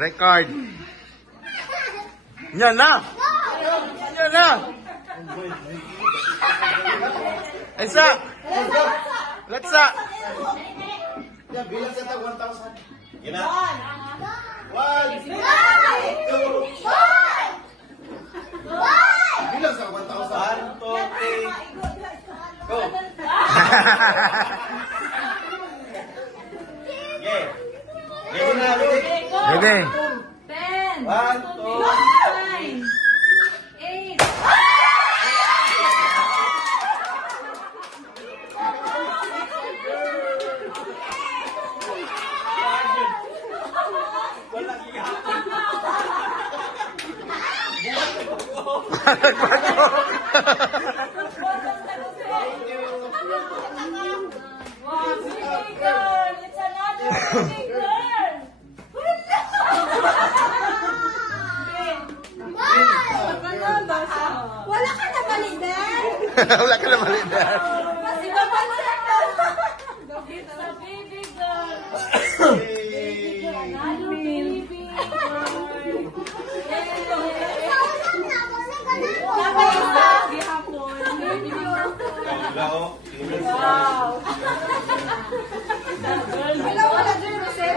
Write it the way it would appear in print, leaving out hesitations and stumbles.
Record. Yan na! Yan na! Isa! Let's up! Yan, bilang sa tag 1,000. Yan na. 1, 2, bilang sa 1,000. 1, 2, 3, go. Yeah. Ready na, ready? Ready? 10, 1, 2, 9, 8. Wow, big girl! It's another big girl! Wala ka na mali din! Wala ka naman rin dahil. Mas iba pa siya! It's a baby girl! Hello, baby girl! Wow! Hello, wala dyan, Jose.